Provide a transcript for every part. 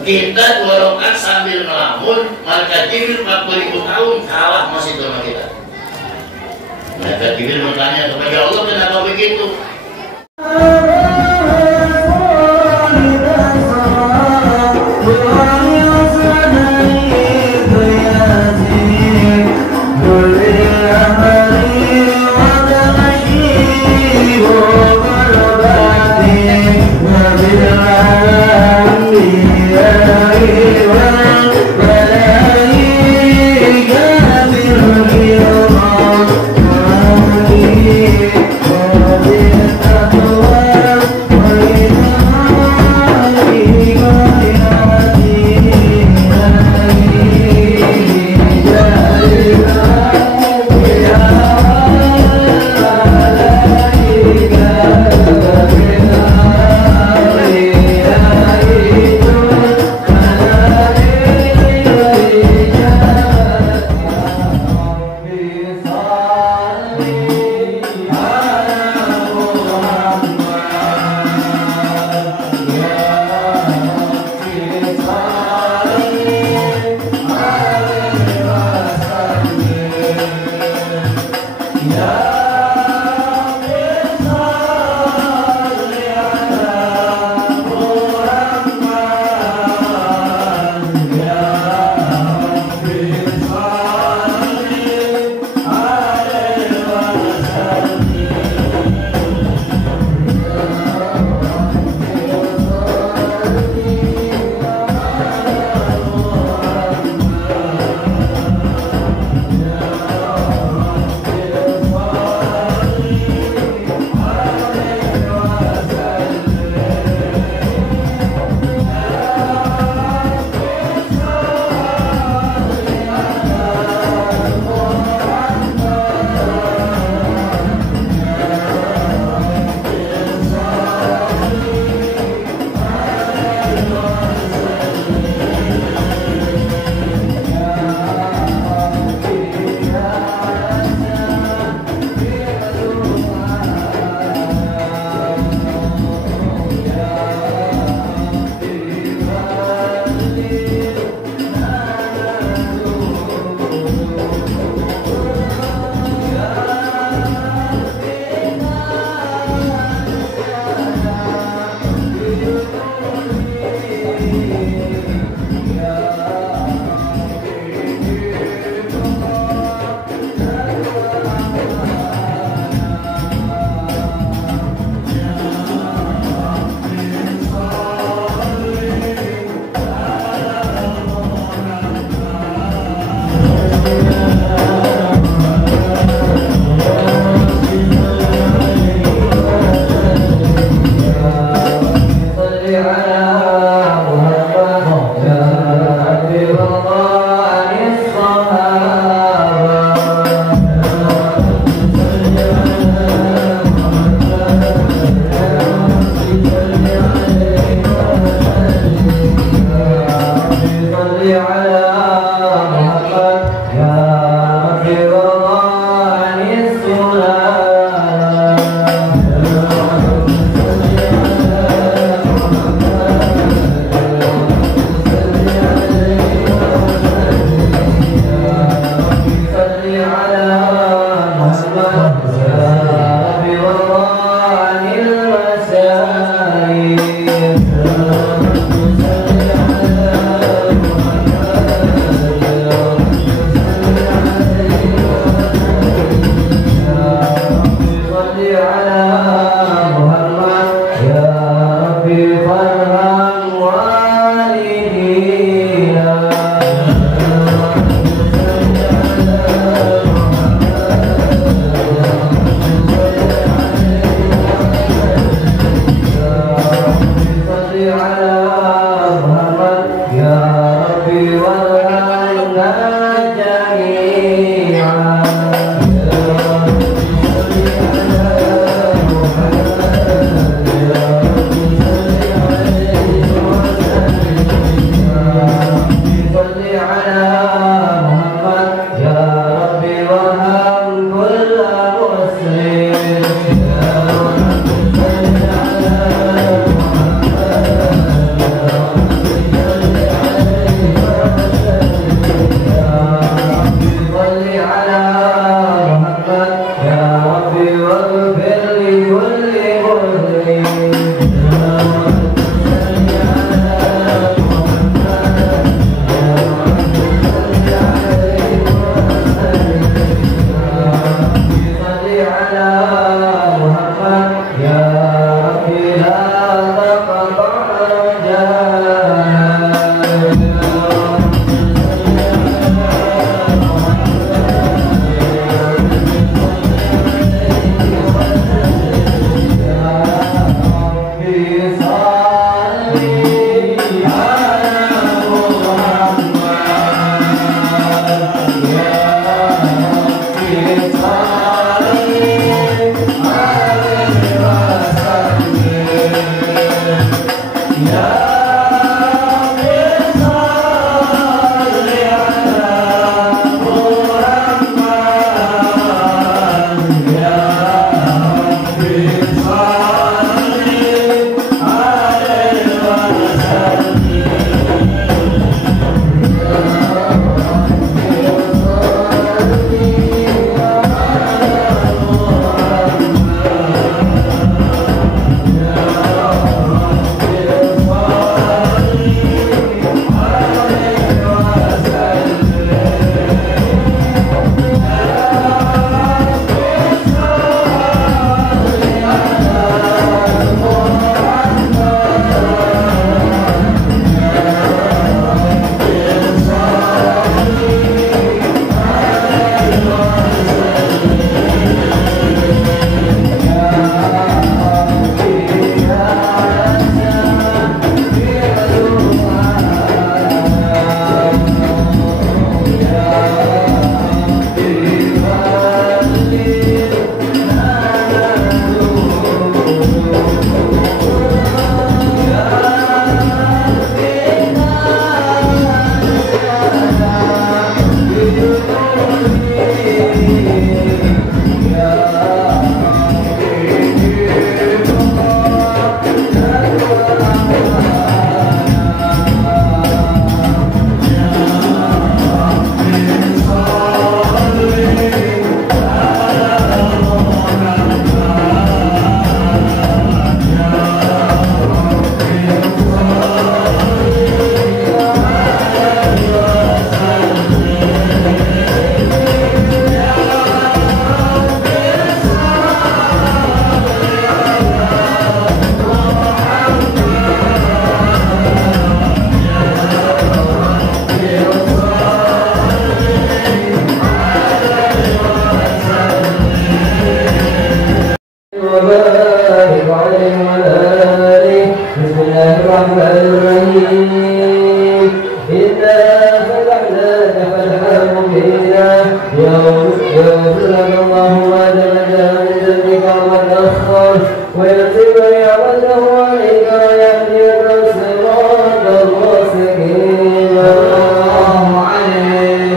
Kita 2 rakaat sambil melamun, malaikat Jibril 40.000 tahun kalah masih sama kita. Malaikat Jibril bertanya kepada Allah, kenapa begitu? إنا فتحنا لك فتحا مبينا يغفر لك الله ما تقدم من ذنبك وما تأخر ويتم نعمته عليك ويهديك صراطا مستقيما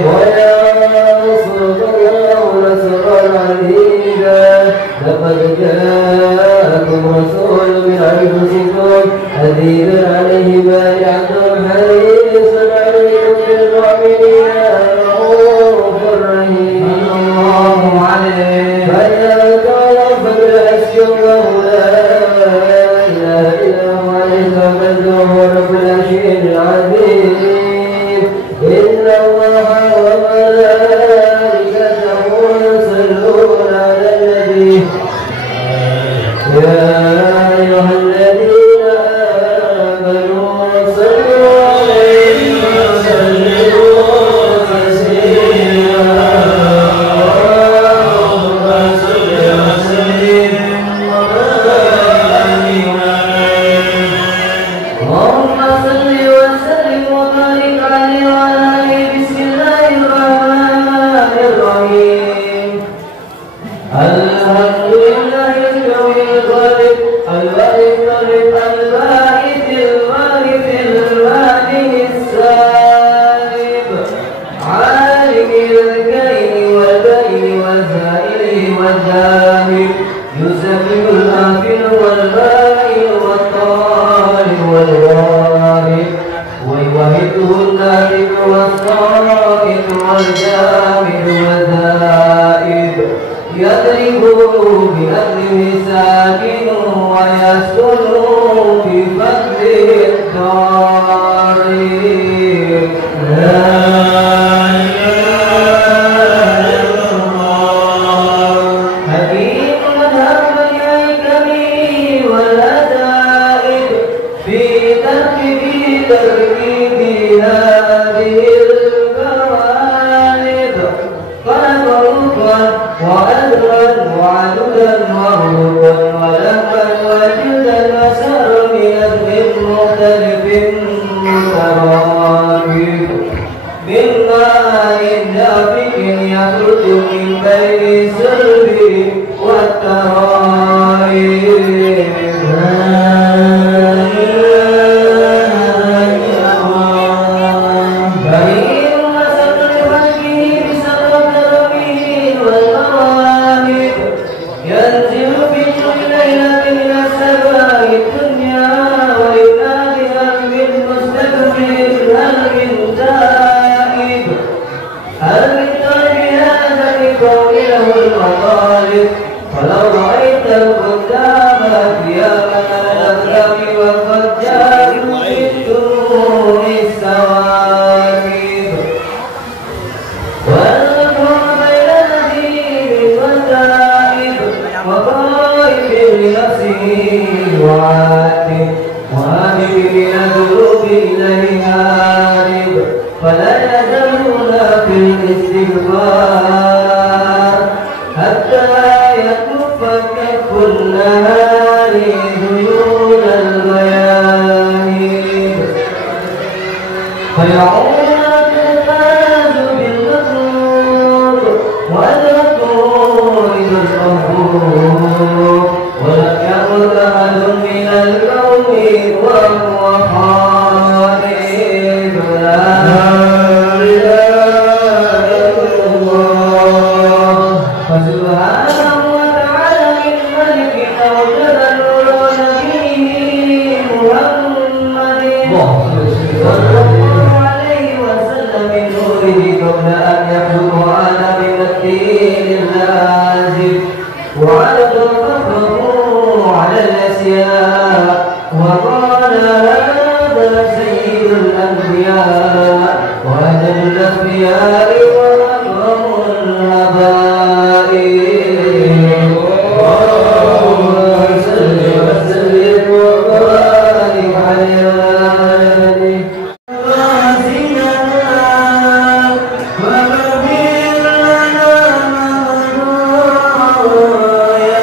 وينصرك الله نصرا عزيزا لقد جاءكم رسول من أنفسكم عزيز عليه ما يعنتم حريص عليكم بالمؤمنين رؤوف رحيم فإذا توفت الأشياء الله لا إله إلا هو عليه توكلته رب العرش العظيم إن الله وملائكته يصلون على النبي يا أيها الذين آمنوا صلوا عليه وسلموا تسليما اللهم صل وسلم وبارك عليه وعلى آله بسم الله الرحمن الرحيم الحمد لله القوي الغالب الوارث الباعث الوارث المهدي السالب عالم الكين والبين والزائل والذاهب يسبح الآخر والبائن والطالب والوارث ويوهده النائب والصائد والجامد والذائب يضرب بأهله ساكن ويسكن بفضله الطارق لا إله إلا الله حكيم مذهب الحكم والأدائب في تركيب هذه الكوالب فنبركا وأدرا وعدلا وغلبا ولما وجدا وسر من أذن مختلف متراكب من ماء دافئ يخرج من بين السلب والترائب فلو رأيت القدام ثيابك الأخلاق وقد جاءوا في الدروب السواكب واذكر بين نذير والتائب وطائف لنفسه وعاتب وهارب من الذنوب إليه هارب فلا يزالون في الاستغفار حتى يكف كف النهار دون البيان فيعود الفاز بالمطلوب والمطلوب المطلوب ولم يمت أحد من القوم وهو خالد لا سبحانه وتعالى من ملك أوجد النور نبيه محمد صلى الله عليه وسلم من نوره قبل أن يخلق عالم الدين اللازم وعرض فخره على الأسياء وقال هذا سيد الأنبياء وأجل الأنبياء وأكرم الآباء اللهم صل وسلم وبارك عليه وغفر لنا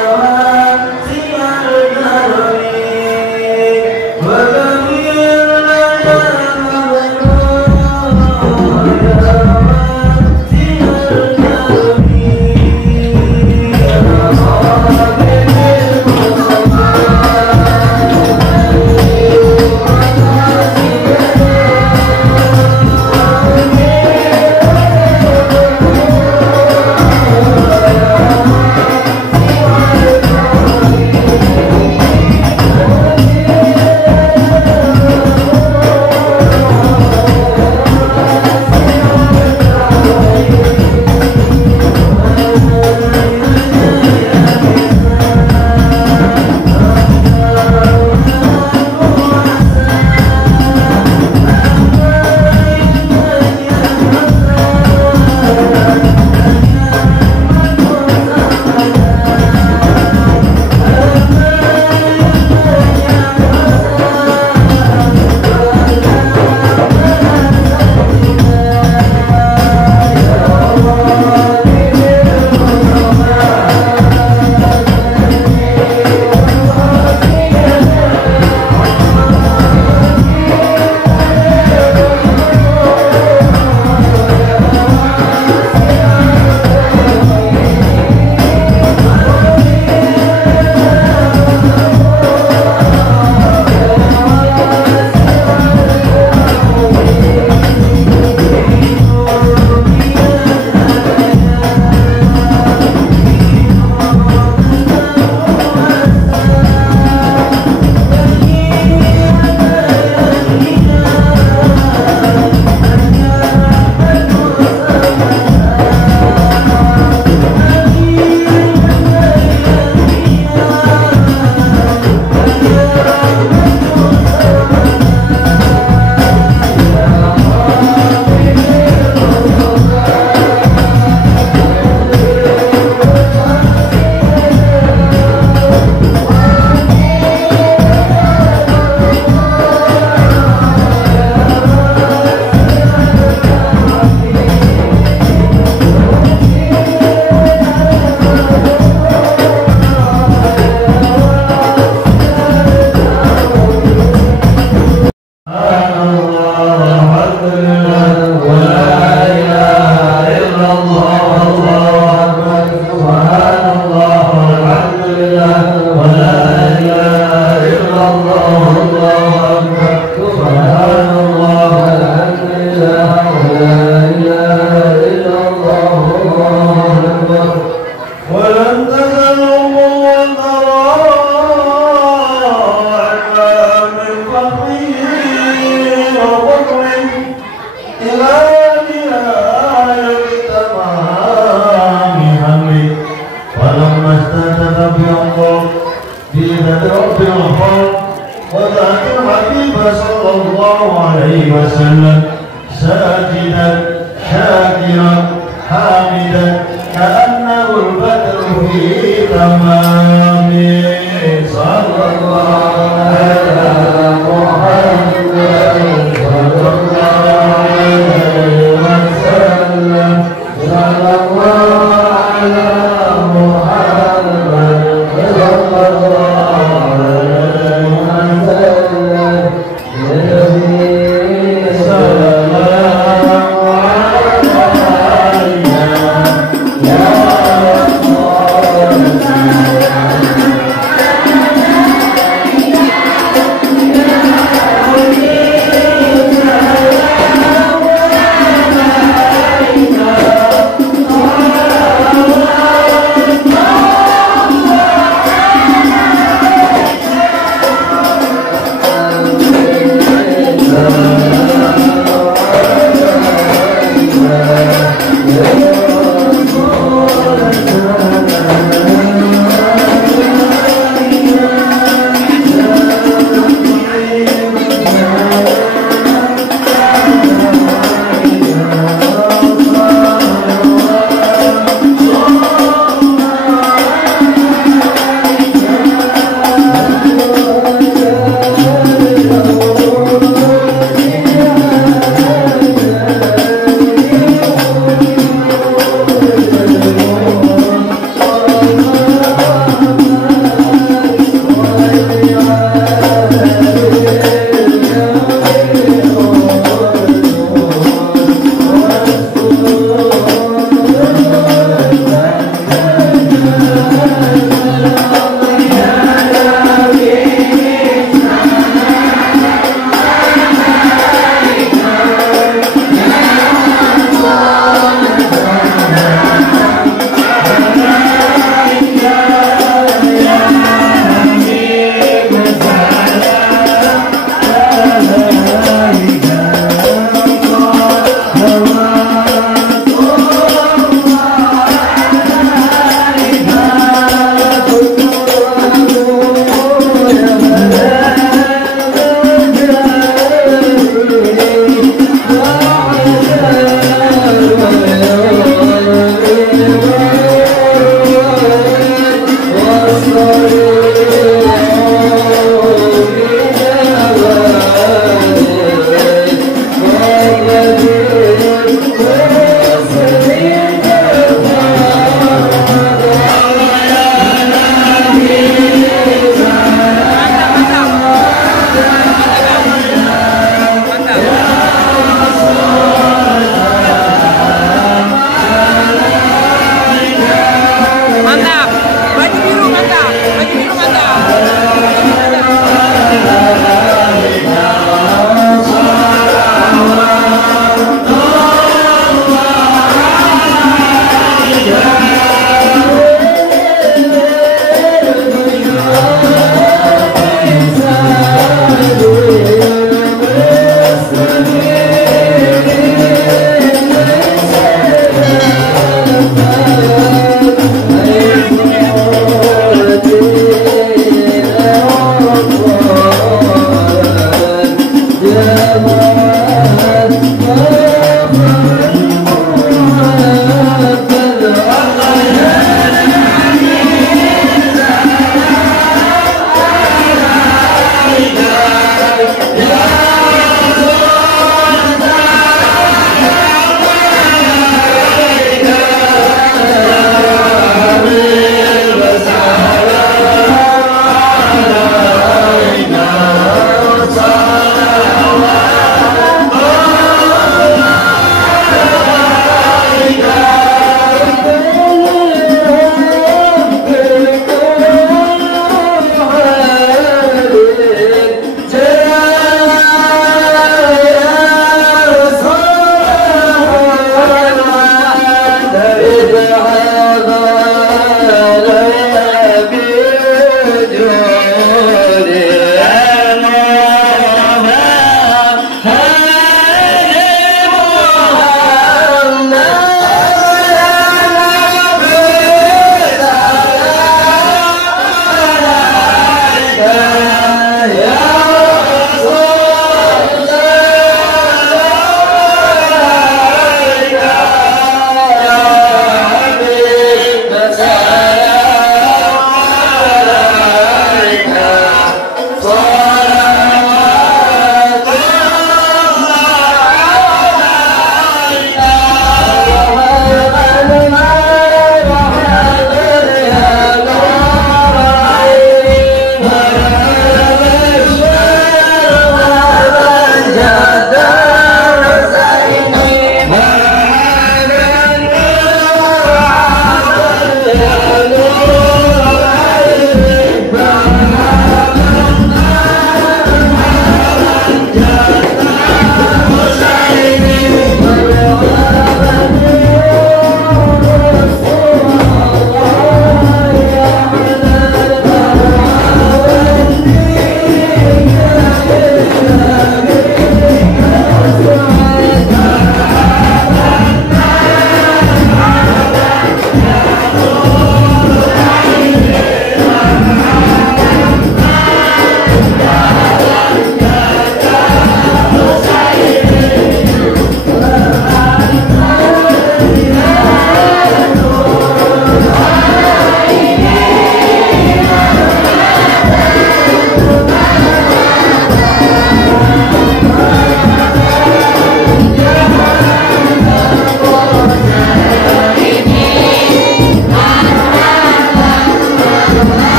عليه وسلم ساجدا شاكرا حامدا كأنه البدر في تمامه صلى الله على محمد صلى الله عليه وسلم صلى الله على محمد صلى الله عليه وسلم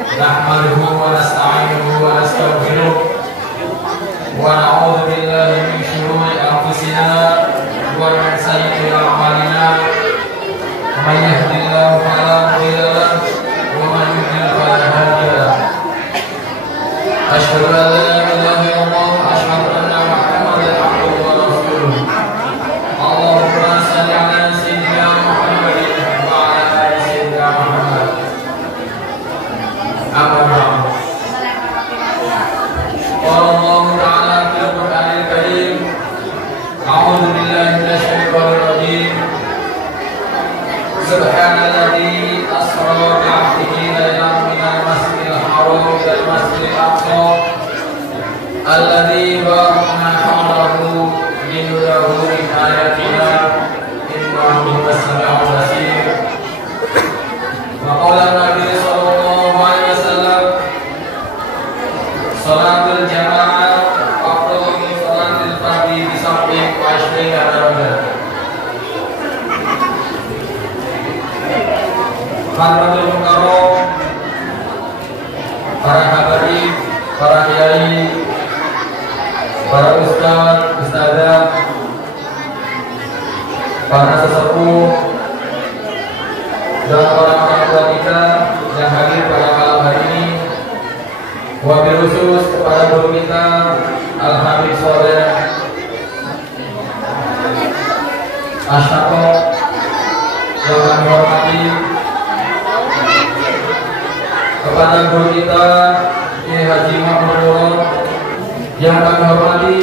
نحمده ونستعينه ونستغفره ونعوذ بالله من شرور أنفسنا ومن سيئات أعمالنا من يهد الله فلا مضل له ومن يضلل فلا هادي له أشهد أن لا إله إلا الله وأشهد أن محمدا عبده ورسوله اللهم صل على سيدنا محمد وعلى آل سيدنا محمد أما بعد قال الله تعالى في القرآن الكريم أعوذ بالله من الشيطان الرجيم سبحان الذي أسرى بعبده ليلا من المسجد الحرام إلى المسجد الأقصى الذي باركنا حوله لنريه من آياتنا إنه هو السميع البصير وقال النبي صلى الله عليه وسلم صلاة الجماعة أفضل من صلاة الفرد ب7 و20 درجة. Hadirin mukarram, para habaib, para kiai, para ustaz, ustazah, para sesepuh dan orang-orang tua kita yang hadir pada malam hari ini. Wabil khusus kepada guru kita Al-Habib Soleh Asyako yang kami hormati, kepada guru kita Kiai Haji Mahmud Murad yang kami hormati,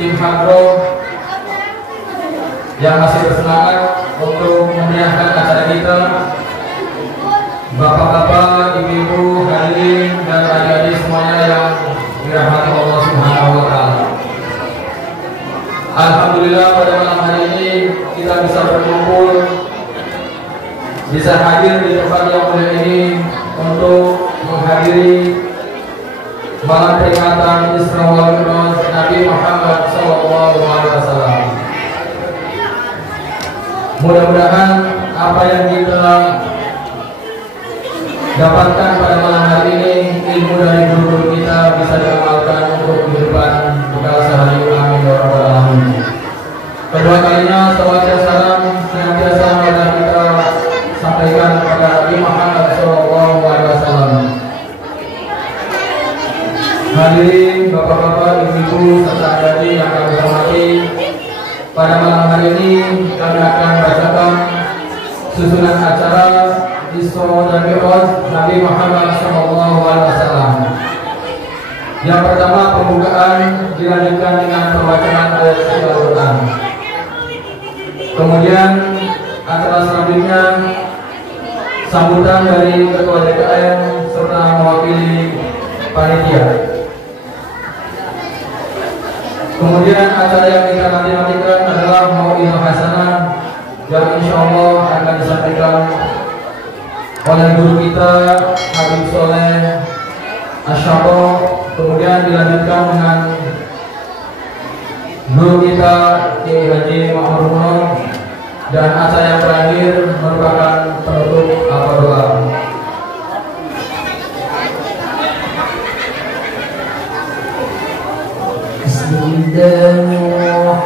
tim Hadro yang masih bersemangat untuk memeriahkan acara kita, bapak-bapak, ibu-ibu, hadirin dan adik-adik semuanya yang dirahmati Allah Subhanahu wa taala. Alhamdulillah pada malam hari ini kita bisa berkumpul, bisa hadir di tempat yang mulia ini untuk menghadiri malam peringatan Isra wal Mi'raj Nabi Muhammad SAW. Mudah-mudahan apa yang kita dapatkan pada malam hari ini, ilmu dari guru kita bisa diamalkan untuk kehidupan bekal sehari-hari. Amin ya rabbal alamin. Kedua kalinya salawat dan salam senantiasa marilah kita sampaikan kepada Nabi Muhammad SAW. Hadirin bapak-bapak, ibu-ibu serta adik yang kami hormati, pada malam hari ini kami akan bacakan susunan acara Isra dan Mi'raj Nabi Muhammad SAW. Yang pertama pembukaan dilanjutkan dengan pembacaan ayat Al-Quran. Kemudian acara selanjutnya sambutan dari Ketua DPR serta mewakili panitia. Kemudian acara yang kita nantikan adalah Mau'izah Hasanah yang insya Allah akan disampaikan oleh guru kita Habib Soleh Asyako. Kemudian dilanjutkan dengan guru kita Kiai Haji Mahmud Murad, dan acara yang terakhir merupakan penutup doa. Subhanallah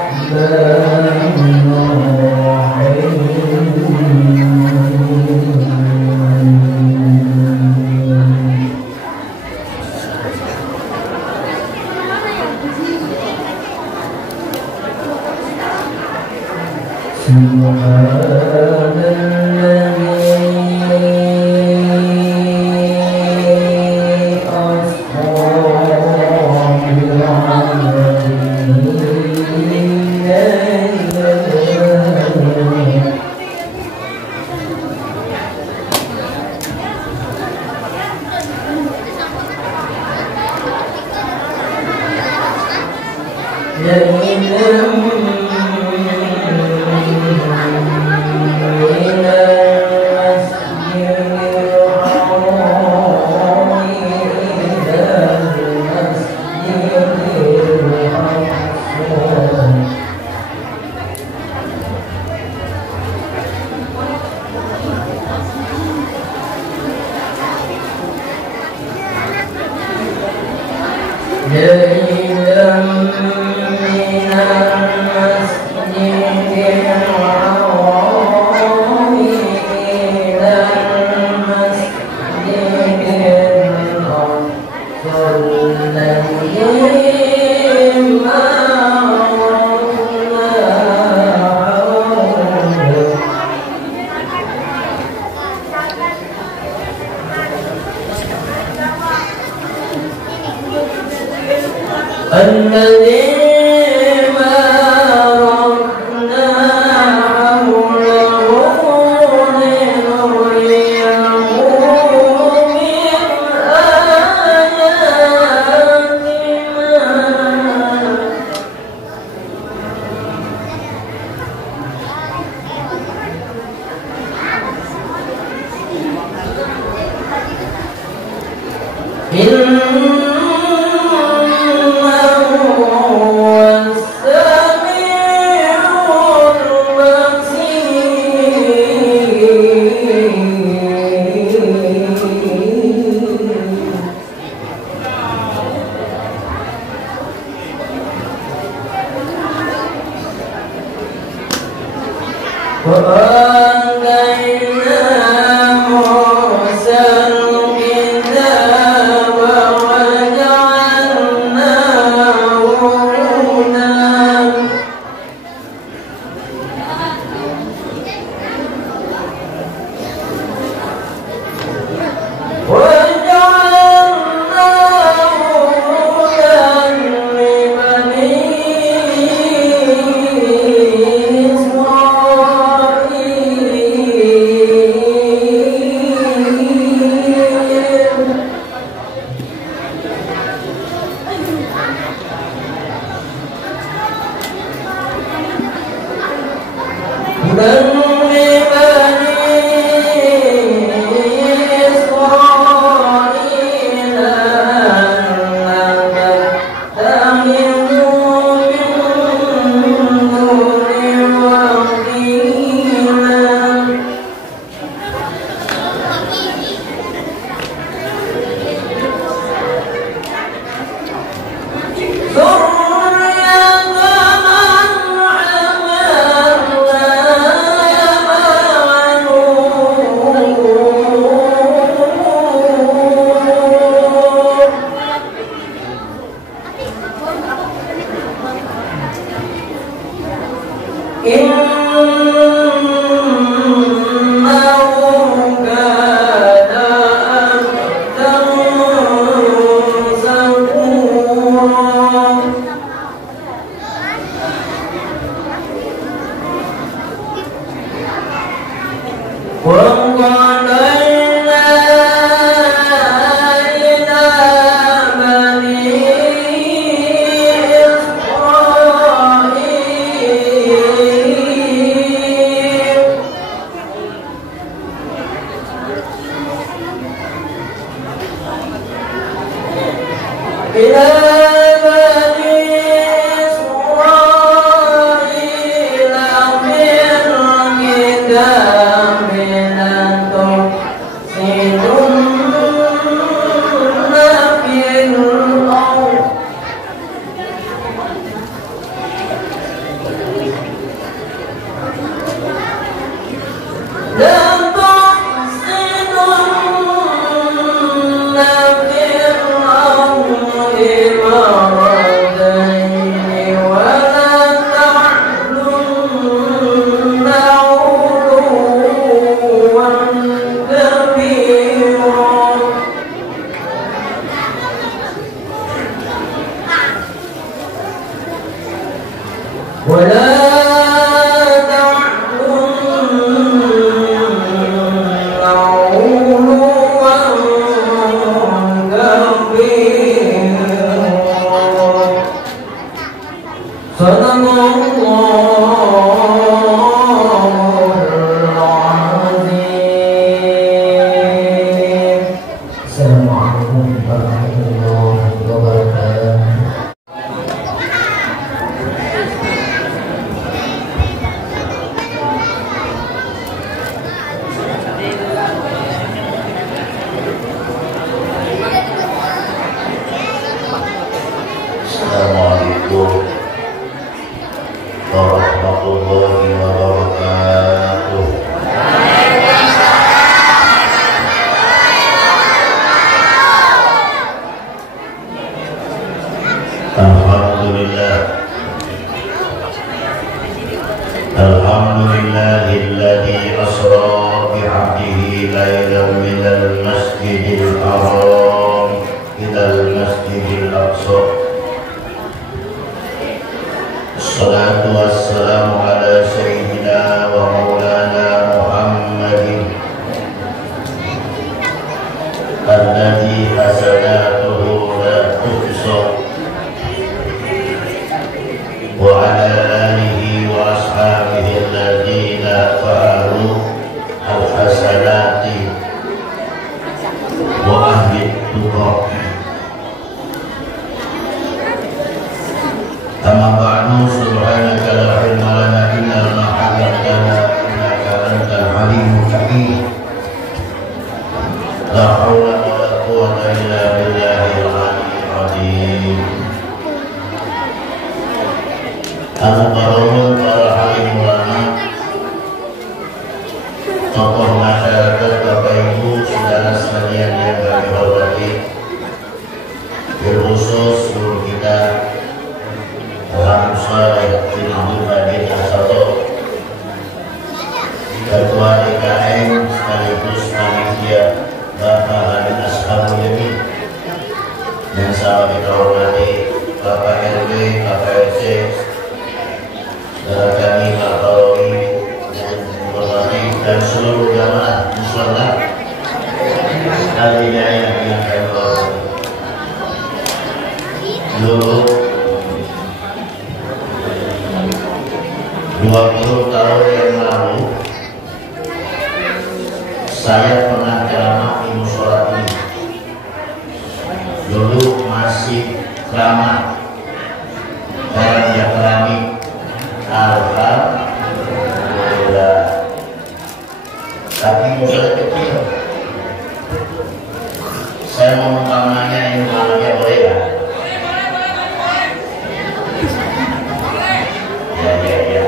Masjidil Haram ilal Masjidil Aqsa. Salatu wassalamu ala sayyidina wa maulana Muhammadin alladhi hasanatuhu la tuhsa wa ala alihi wa ashabihi alladhina fa'alu al-hasanati wa ahli tuqa. Amma ba'du, subhanaka la ilma lana illa ma 'allamtana innaka antal alimul hakim. La haula wa la quwwata illa billahil aliyyil azim. Al-Qarun para halim ulama, tokoh masyarakat, Bapak Ibu, saudara sekalian yang kami hormati, berkhusus guru kita Alhamdulillah Ibnu Hadir Asado, Ketua DKM sekaligus panitia Bapak Hadir Ashabul Yamin, yang sama kita hormati Bapak RW, Bapak RC, saudara kami Bapak Romi dan seluruh jamaah musyawarah Al-Hidayah yang kami hormati. Dulu 20 tahun yang lalu saya pernah ceramah di musyawarah ini. Dulu masih ramah orang yang keramik. Alhamdulillah. Tapi musyawarah kecil. Saya mau umpamanya ini namanya boleh ya? Ya.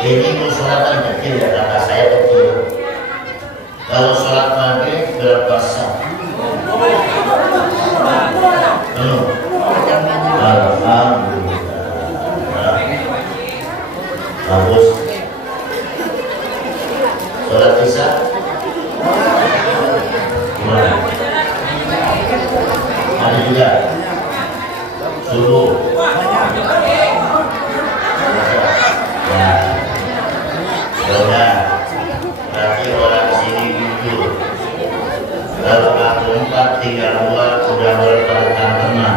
Ini musyawarah kecil ya, kata saya kecil. Kalau sholat maghrib berapa sah? Alhamdulillah. Bagus. Sholat isya? Gimana? Ada juga. Subuh. Ya, berarti orang sini jujur. Kalau aku 4 3 2 sudah berperang teman.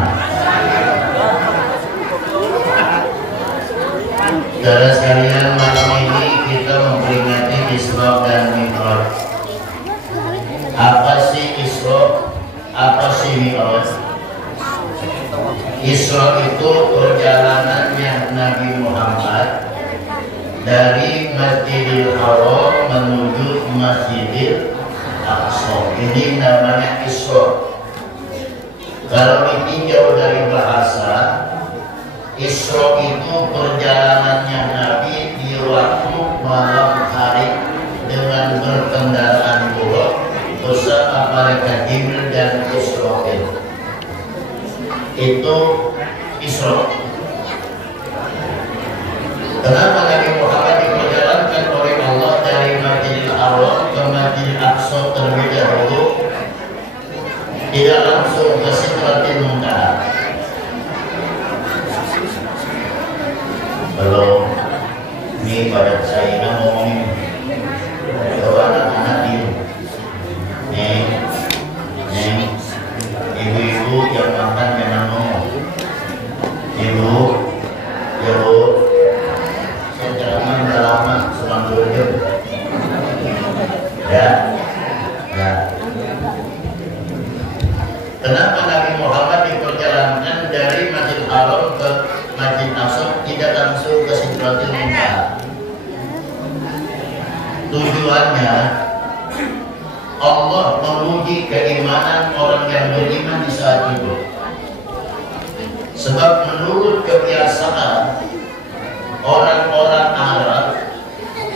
Saudara sekalian, malam ini kita memperingati Isra dan Mi'raj. Apa sih Isra? Apa sih Mi'raj? Isra itu perjalanannya Nabi Muhammad dari Masjidil Haram menuju Masjidil Aqsa. Ini namanya Isra. Kalau ditinjau dari bahasa, Isra itu perjalanannya Nabi di waktu malam hari dengan berkendaraan buruk bersama malaikat Jibril dan Israfil. Itu Isra. Kenapa Nabi Muhammad diperjalankan oleh Allah dari Masjidil Haram ke Masjidil Aqsa terlebih dahulu, tidak langsung ke Sidratil Muntaha? Kalau ini pada saya ngomongin anak-anak ini, ibu-ibu yang makan jangan ngomong. Ibu, ya Bu, saya ceramah udah lama, selama 2 jam. Ya. Kenapa Nabi Muhammad diperjalankan dari Masjidil Haram ke Masjid Aqsa, tidak langsung ke Sidratil Muntaha? Tujuannya Allah menguji keimanan orang yang beriman di saat itu. Sebab menurut kebiasaan orang-orang Arab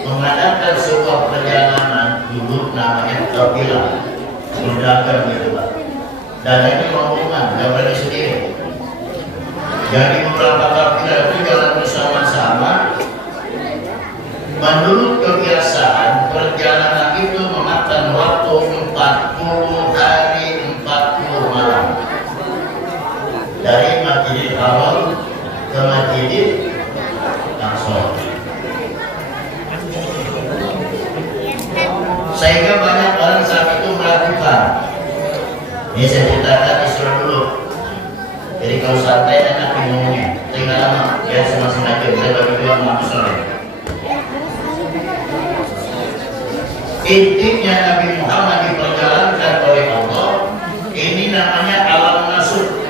mengadakan sebuah perjalanan dulu namanya kafilah, berdagang gitu Pak. Dan ini rombongan, nggak berani sendiri. Jadi beberapa kafilah itu jalan bersama-sama. Menurut kebiasaan perjalanan itu memakan waktu waktu 40 hari 40 malam dari Masjidil Haram ke Masjidil Aqsa. Sehingga banyak orang saat itu melakukan. Ini saya ceritakan Isra dulu. Jadi kalau santai enak ngomongnya, tinggal lama ya sama-sama aja. Saya bagi dua maksud. Intinya Nabi Muhammad diperjalankan oleh Allah. Ini namanya alam nasur,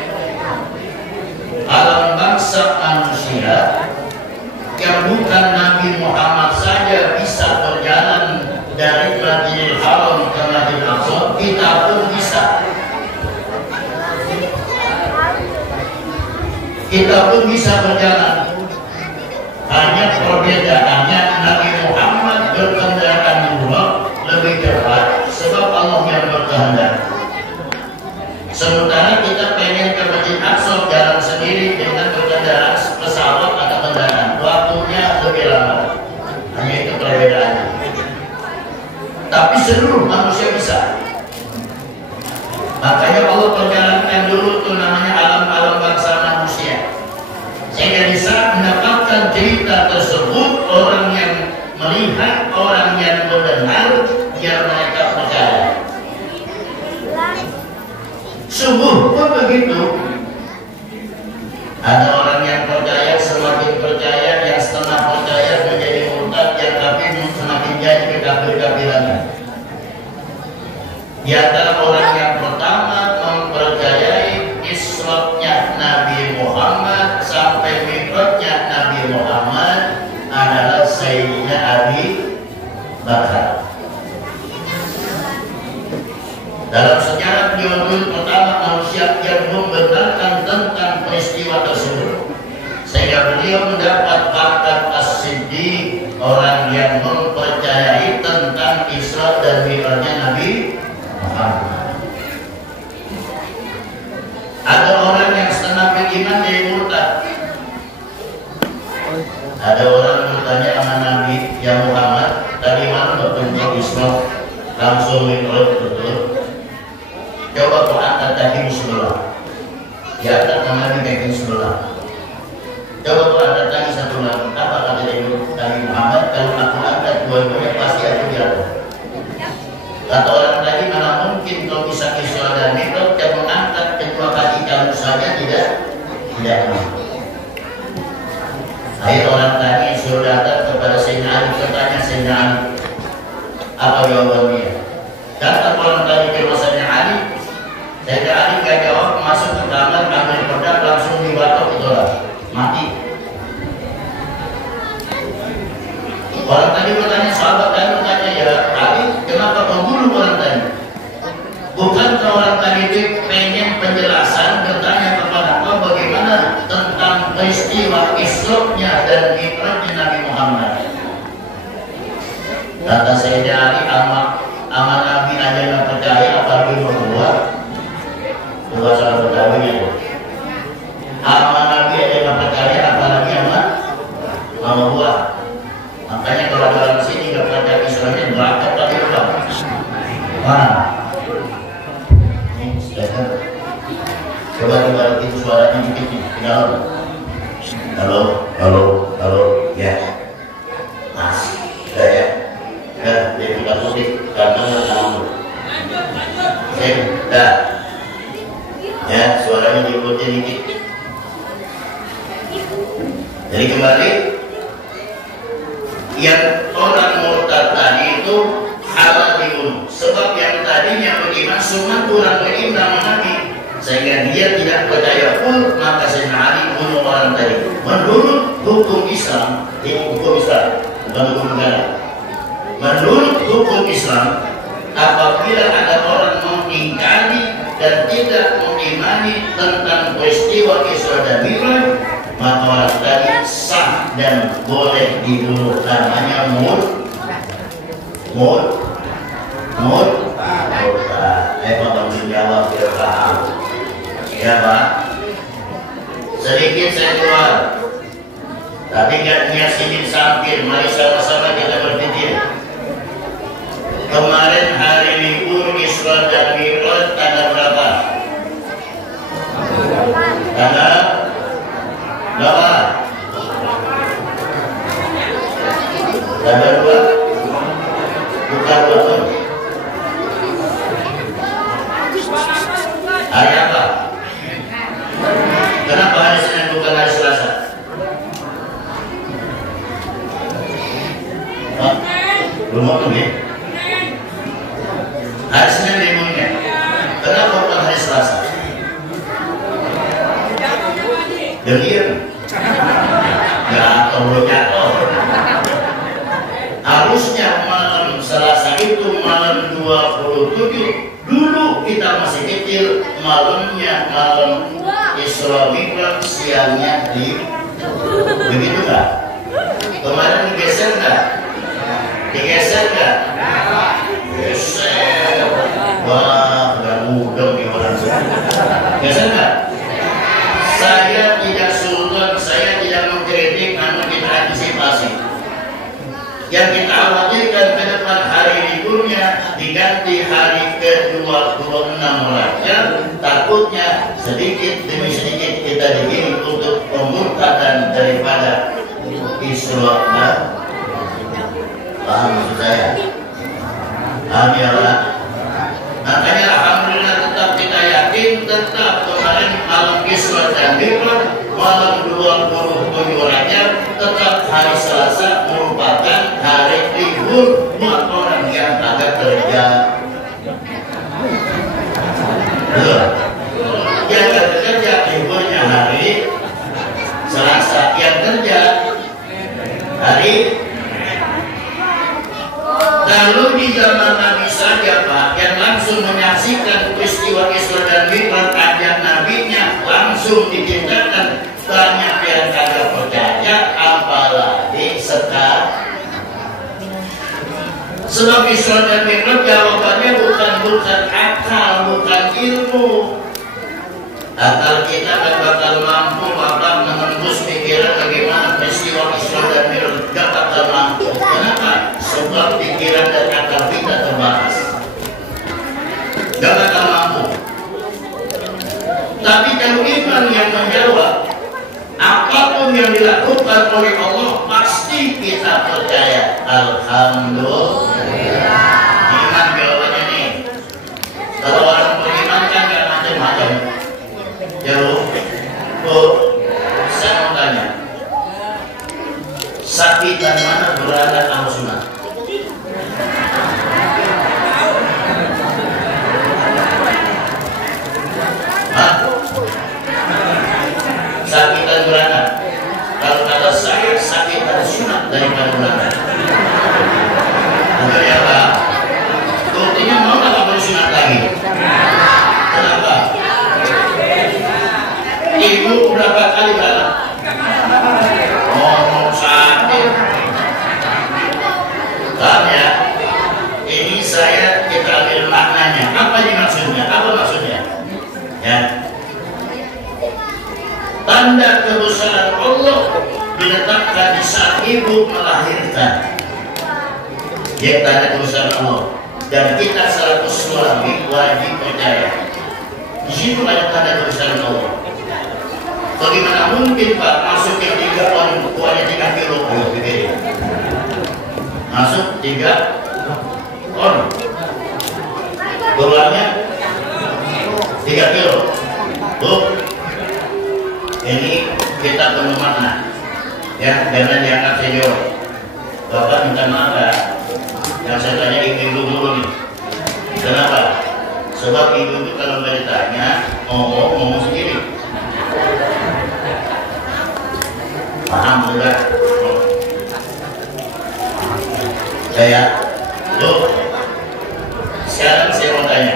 alam bangsa manusia yang bukan Nabi Muhammad saja bisa berjalan dari Masjidil Haram ke Masjidil Aqsa, kita pun bisa. Kita pun bisa berjalan. Hanya perbedaannya Nabi Muhammad berkendaraan lebih cepat sebab Allah yang berkehendak. Sementara kita pengen ke Masjid Aqsa jalan sendiri dengan berkendaraan pesawat atau kendaraan, waktunya lebih lama. Hanya itu perbedaannya. Tapi seluruh manusia bisa. Makanya Allah perjalankan dulu itu namanya alam-alam bangsa manusia. Sehingga bisa mendapatkan cerita tersebut orang yang melihat, orang yang mendengar, yang mereka percaya. Subuh pun begitu. Ada orang yang percaya semakin percaya, yang setengah percaya menjadi murtad, yang kafir semakin jadi kekafir-kafirannya. Di antara orang yang pertama mempercayai Isra-nya Nabi Muhammad sampai Mi'rajnya Nabi Muhammad adalah Sayyidina Abi Bakar. Dalam sejarah beliau pertama manusia yang membenarkan tentang peristiwa tersebut, sehingga beliau mendapat pangkat As-Siddiq, orang yang mempercayai tentang Isra dan Mi'rajnya Nabi Muhammad. Ada orang yang setengah beriman jadi murtad. Ada orang bertanya sama Nabi, ya Muhammad, tadi malam berkunjung Isra langsung Mi'raj betul? Coba kau angkat kakimu sebelah. Ya, angkat Nabi kaki sebelah. Coba kau angkat kaki satu lagi. Apa kata Nabi Muhammad? Kalau aku angkat dua-duanya pasti aku jatuh. Kata orang tadi, mana mungkin kau bisa Isra dan Mi'raj dan mengangkat kedua kaki kamu saja tidak mampu. Akhir orang tadi suruh datang kepada Sayyidina Ali, bertanya Sayyidina Ali, apa jawabannya? Datang orang tadi ke Sayyidina Ali. Sayyidina Ali gak jawab, masuk ke kamar, ambil pedang, langsung dibatok itu orang mati. Orang tadi bertanya, sahabat tadi bertanya, ya Ali, kenapa kau bunuh orang tadi? Bukankah orang tadi itu pengen penjelasan, bertanya kepada kau bagaimana tentang peristiwa Isra-nya dan Mi'rajnya Nabi Muhammad? Kata Sayyidina Ali, ama Nabi aja nggak percaya, apalagi membuat bukan salah Betawinya. Ama Nabi aja nggak percaya, apalagi sama membuat. Makanya kalau ada orang sini nggak percaya Isra-nya, berangkat tadi udah. Mana? Ini sudah. Coba dibalikin suaranya dikit nih, ke dalam. Halo, ya. Mas, sudah ya. Ya, dia buka putih, karena kamu. Dah. Ya, suaranya diikutin dikit. Jadi kembali, yang orang murtad tadi itu halal dibunuh. Sebab yang tadinya beriman cuma kurang beriman Nabi, sehingga dia tidak percaya pun, maka Sayyidina Ali bunuh orang tadi. Menurut hukum Islam, ini hukum Islam, bukan hukum negara. Menurut hukum Islam, apabila ada orang mengingkari dan tidak mengimani tentang peristiwa Isra dan Mi'raj, maka orang tadi sah dan boleh dibunuh. Namanya tanggung jawab ya Pak. Sedikit saya keluar, tapi gak niat sini sampir. Mari sama-sama kita berpikir. Kemarin hari Minggu Hari apa? Kenapa hari Senin bukan hari Selasa? Hah? Belum mau ya? Hari Senin liburnya. Kenapa bukan hari Selasa? Demikian. Jatuh. Harusnya malam Selasa itu malam 27. Dulu kita masih kecil, malamnya malam Isra Mi'raj, siangnya di begitu nggak? Kemarin digeser nggak? Digeser nggak? Geser. Wah, nggak mudah nih orang. Geser nggak? Saya tidak sultan, saya tidak mengkritik, namun kita antisipasi. Yang kita khawatirkan ke depan hari liburnya diganti hari ke-26 Rajab, takutnya sedikit demi sedikit kita digiring untuk pemurtadan daripada Isra. Paham maksud saya? Alhamdulillah. Makanya alhamdulillah tetap kita yakin, tetap kemarin malam Isra dan Mi'raj, malam 27 Rajab, tetap hari Selasa merupakan hari libur buat orang yang agak kerja. Yang kerja liburnya hari Selasa, yang kerja hari. Lalu di zaman Nabi saja Pak, yang langsung menyaksikan peristiwa Isra dan Mi'raj, ajak nabinya langsung ditindakan, banyak yang kagak percaya, apalagi sekarang. Sebab Isra dan Mi'raj jawabannya bukan akal, bukan ilmu. Akal kita kan bakal mampu bakal menembus pikiran bagaimana peristiwa Isra dan Mi'raj, gak bakal mampu. Kenapa? Sebab pikiran dan akal kita terbatas, gak bakal mampu. Tapi kalau iman yang menjawab, apapun yang dilakukan oleh Allah pasti kita percaya. Alhamdulillah. Iman jawabannya nih. Kalau orang beriman kan gak macam-macam. Jauh. Saya mau tanya, sakitan mana berada Ahlu Sunnah? Sakitan berada. Kalau kata saya, sakitan sunat daripada berada. Betul ya Pak? Buktinya mau tak bersunat lagi? Kenapa? Ibu berapa kali berada? Ngomong sakit. Paham ya? Ini kita ambil maknanya. Apa ini maksudnya? Apa maksudnya? Ya. Tanda kebesaran Allah diletakkan di saat ibu melahirkan. Ya, tanda kebesaran Allah. Dan kita selaku suami wajib percaya. Di situ ada tanda kebesaran Allah. Bagaimana mungkin Pak masuknya 3 on, kuahnya 3 kilo? Ayo pikirin. Masuk 3 on, keluarnya 3 kilo. Tuh. Ini kita penuh makna, ya, jangan dianggap senior. Bapak minta maaf ya, yang saya tanya ibu dulu nih. Kenapa? Sebab ibu itu kalau nggak ditanya ngomong sendiri. Paham sudah? Saya, sekarang saya mau tanya.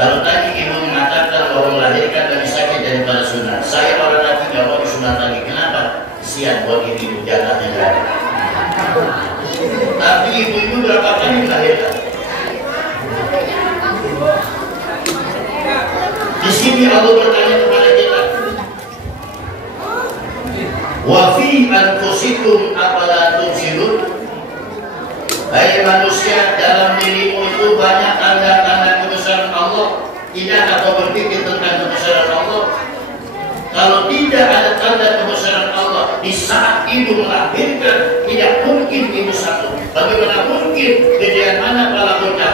Kalau tadi ibu mengatakan bahwa melahirkan lebih sakit daripada sunat, saya orang lagi nggak mau disunat lagi. Kenapa? Kesian buat ibu jatahnya nggak ada. Tapi ibu-ibu berapa kali melahirkan? Di sini Allah bertanya kepada kita, wa fi anfusikum afala tubsirun. Hai manusia, dalam dirimu itu banyak tanda-tanda kebesaran Allah. Tidak atau berpikir tentang kebesaran Allah. Kalau tidak ada tanda kebesaran Allah di saat ibu melahirkan, tidak mungkin ibu satu. Bagaimana mungkin kejadian mana kalau bocah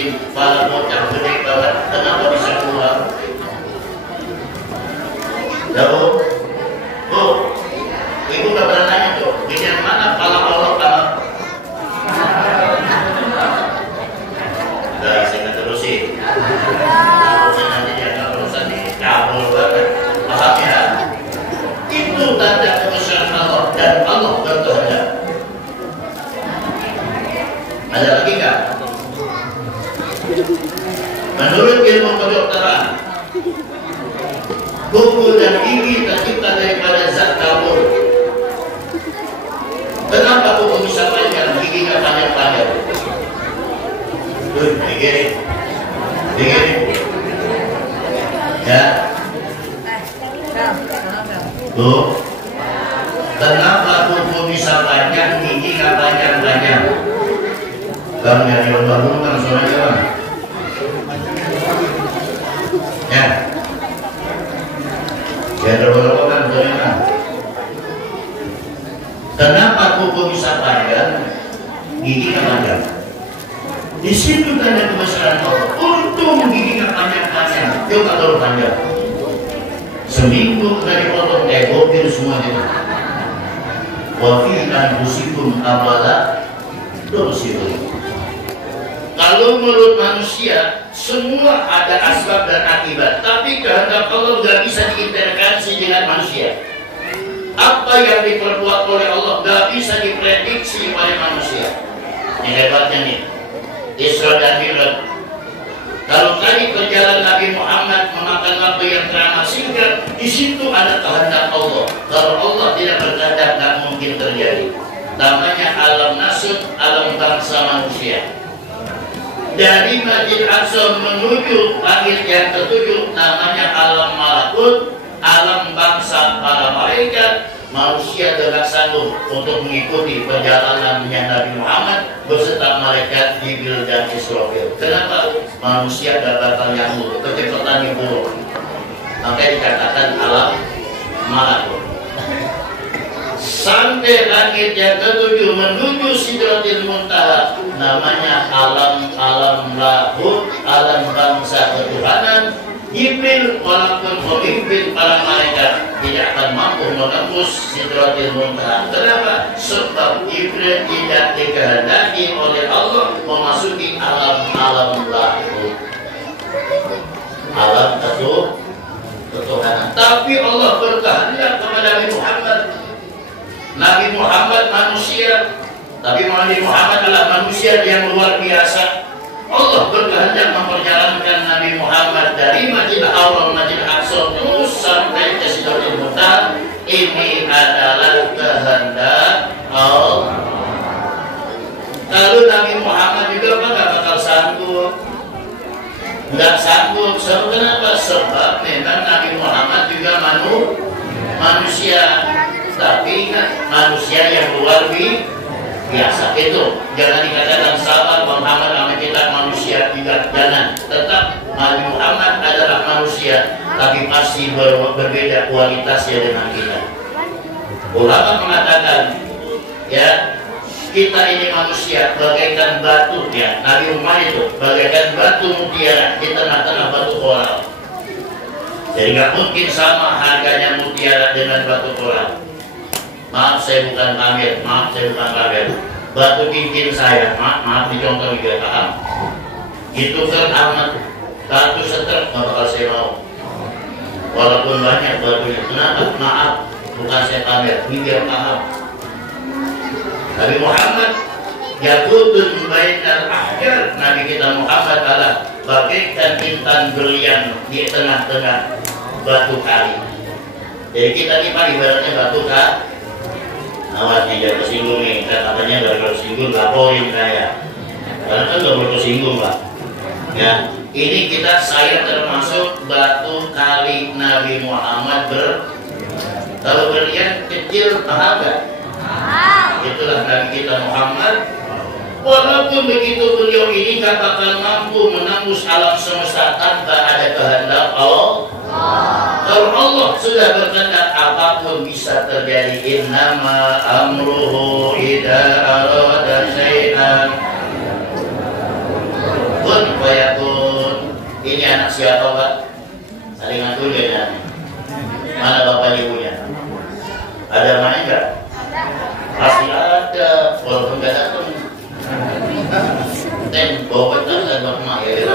mungkin para bocah gede banget, kenapa bisa keluar? Tahu? Oh, ibu gak pernah nanya tuh, ini mana kepala Allah kalau? Udah, saya nggak terusin. Nanti dia nggak urusan nih, kabur banget. Paham ya? Itu tanda kebesaran Allah dan Allah berkehendak. Ada lagi nggak? Menurut ilmu kedokteran, kuku dan gigi tercipta daripada zat kabur. Kenapa kuku bisa panjang, giginya panjang-panjang? Pikirin. Ya. Tuh. Kenapa kuku bisa panjang, gigi nggak panjang-panjang? Kamu yang dibangun kan soalnya bang. Ya. Ya terlalu kan soalnya. Kenapa kuku bisa panjang, gigi nggak panjang? Di situ tanda kebesaran Allah. Untung giginya panjang-panjang, dia nggak terlalu panjang. Seminggu dari potong gokil semuanya. Wafi anfusikum abala dosirun. Kalau menurut manusia semua ada asbab dan akibat, tapi kehendak Allah nggak bisa diintervensi dengan manusia. Apa yang diperbuat oleh Allah nggak bisa diprediksi oleh manusia. Ini hebatnya nih. Isra dan Mi'raj. Kalau tadi perjalanan Nabi Muhammad memakan waktu yang teramat singkat, di situ ada kehendak Allah. Kalau Allah tidak berkehendak, nggak mungkin terjadi. Namanya alam nasib, alam bangsa manusia. Dari Masjid Aqsa menuju langit yang ketujuh, namanya alam malakut, alam bangsa para malaikat. Manusia tidak sanggup untuk mengikuti perjalanannya Nabi Muhammad beserta malaikat Jibril dan Israfil. Kenapa? Manusia tidak bakal nyambung, kecepatan buruk. Makanya dikatakan alam malakut. Sampai langit yang ketujuh menuju Sidratil Muntaha, namanya alam lahut, alam bangsa ketuhanan. Jibril walaupun memimpin para malaikat tidak akan mampu menembus Sidratil Muntaha. Kenapa? Sebab Jibril tidak dikehendaki oleh Allah memasuki alam lahut, alam ketuhanan. Tapi Allah berkehendak kepada Nabi Muhammad. Nabi Muhammad manusia, tapi Nabi Muhammad adalah manusia yang luar biasa. Allah berkehendak memperjalankan Nabi Muhammad dari Masjidil Haram, Masjidil Aqsa terus sampai ke Sidratil Muntaha. Ini adalah kehendak Allah. Kalau Nabi Muhammad juga nggak bakal sanggup, nggak sanggup. Sebab kenapa? Sebab memang Nabi Muhammad juga manusia, tapi manusia yang luar biasa. Itu jangan dikatakan sahabat Muhammad sama kita manusia, tidak, jangan. Tetap Nabi Muhammad adalah manusia, tapi pasti berbeda kualitasnya dengan kita. Ulama mengatakan, ya, kita ini manusia bagaikan batu, ya. Nabi Muhammad itu bagaikan batu mutiara di tengah-tengah batu koral. Jadi nggak mungkin sama harganya mutiara dengan batu koral. Maaf saya bukan pamer, batu cincin saya, maaf dicontoh juga paham. Itu kan amat batu setrek nggak bakal saya mau. Walaupun banyak batunya, kenapa? Maaf, bukan saya pamer, biar paham. Nabi Muhammad Yaqutun bainal ahjar, Nabi kita Muhammad adalah bagaikan bintang berlian di tengah-tengah batu kali. Jadi kita ini pak ibaratnya batu kali. Awas tidak tersinggung nih, katanya dari tersinggung laporin saya. Karena kan nggak boleh tersinggung pak. Ya, ini saya termasuk batu kali Nabi Muhammad kalau berlian kecil paham nggak? Itulah Nabi kita Muhammad. Walaupun begitu beliau ini gak bakal mampu menembus alam semesta tanpa ada kehendak Allah. Kalau Allah sudah berkehendak, apapun bisa terjadi. Innama amruhu idza arada syai'an. Ini anak siapa Pak? Saling ngatur ya. Mana bapak ibunya? Ada main nggak? Pasti ada. Walaupun nggak datang. Bawa betul dan bapak ya.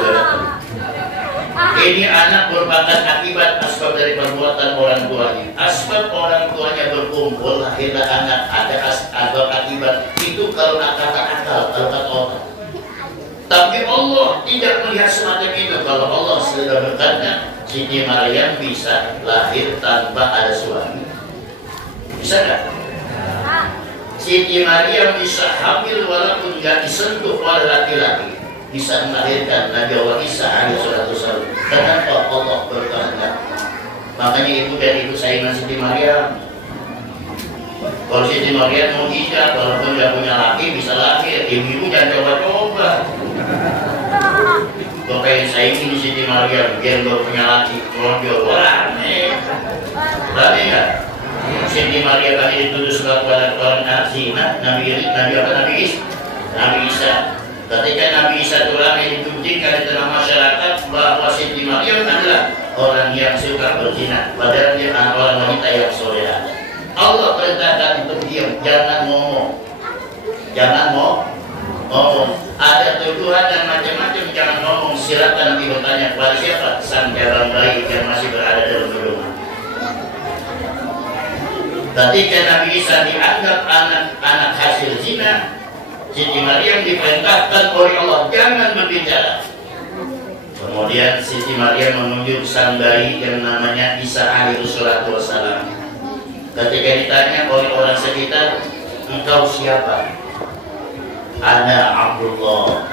Ini anak merupakan akibat asbab dari perbuatan orang tuanya. Asbab orang tuanya berkumpul, lahirlah anak. Ada asbab akibat. Itu kalau kata akal, kalau kata otak. Tapi Allah tidak melihat semacam itu. Kalau Allah sudah berkata, Siti Maryam bisa lahir tanpa ada suami. Bisa nggak? Siti Maryam bisa hamil walaupun nggak disentuh oleh laki-laki. Bisa melahirkan Nabi Allah Isa alaihissalam. Kenapa Allah berkehendak? Makanya ibu dan ibu saingan Siti Maryam. Kalau Siti Maryam mau hijab, walaupun nggak punya laki bisa lahir. Ibu jangan coba-coba. Kau pengen saingin Siti Maryam, dia nggak punya laki, mau dia berani nggak? Siti Maryam tadi dituduh sebagai orang zina, Nabi Isa. Ketika Nabi Isa turun ditudingkan di tengah masyarakat bahwa Siti Maryam adalah orang yang suka berzina, padahal dia adalah orang wanita yang soleha. Allah perintahkan untuk diam, jangan ngomong, Ada tuduhan dan macam-macam, jangan ngomong. Silakan nanti bertanya kepada siapa? Sang jalan bayi yang masih berada dalam rumah. Ketika Nabi Isa dianggap anak hasil zina, Siti Maryam diperintahkan oleh Allah jangan berbicara. Kemudian Siti Maryam menunjuk sang bayi yang namanya Isa alaihissalam. Ketika ditanya oleh orang sekitar, engkau siapa? Ana Abdullah,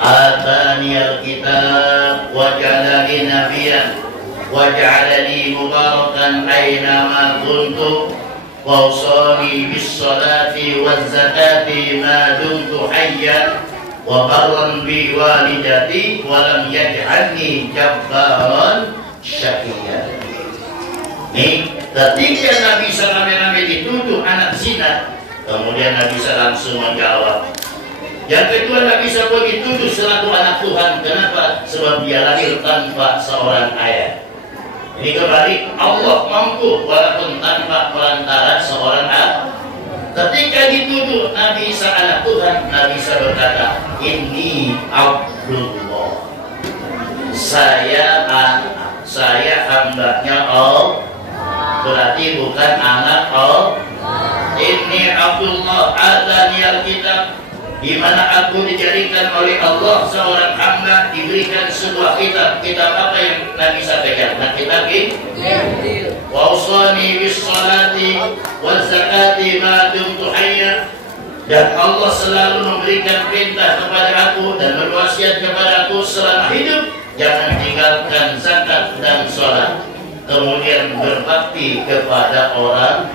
atani al-kitab wa ja'alani nabiyyan wa ja'alani mubarakan aynama kuntu wa awsani bis salati waz zakati ma dumtu hayyan wa barran bi walidati wa lam yaj'alni jabbaran syaqiyyan. Nih, ketika Nabi sallallahu alaihi dituduh anak zina, kemudian Nabi Isa langsung menjawab. Yang kedua, Nabi Isa dituduh selaku anak Tuhan. Kenapa? Sebab dia lahir tanpa seorang ayah. Ini kembali, Allah mampu walaupun tanpa perantara seorang ayah. Ketika dituduh Nabi Isa anak Tuhan, Nabi Isa berkata, Inni Abdullah. Saya hambanya Allah. Berarti bukan anak Allah. Inni Abdullah atani al-kitab, di mana aku dijadikan oleh Allah seorang hamba, diberikan sebuah kitab. Kitab apa yang Nabi sampaikan? Nah, kitab ini wa usani bis salati waz zakati ma dumtu hayya. Dan Allah selalu memberikan perintah kepada aku dan berwasiat kepada aku selama hidup, jangan tinggalkan zakat dan salat. Kemudian berbakti kepada orang.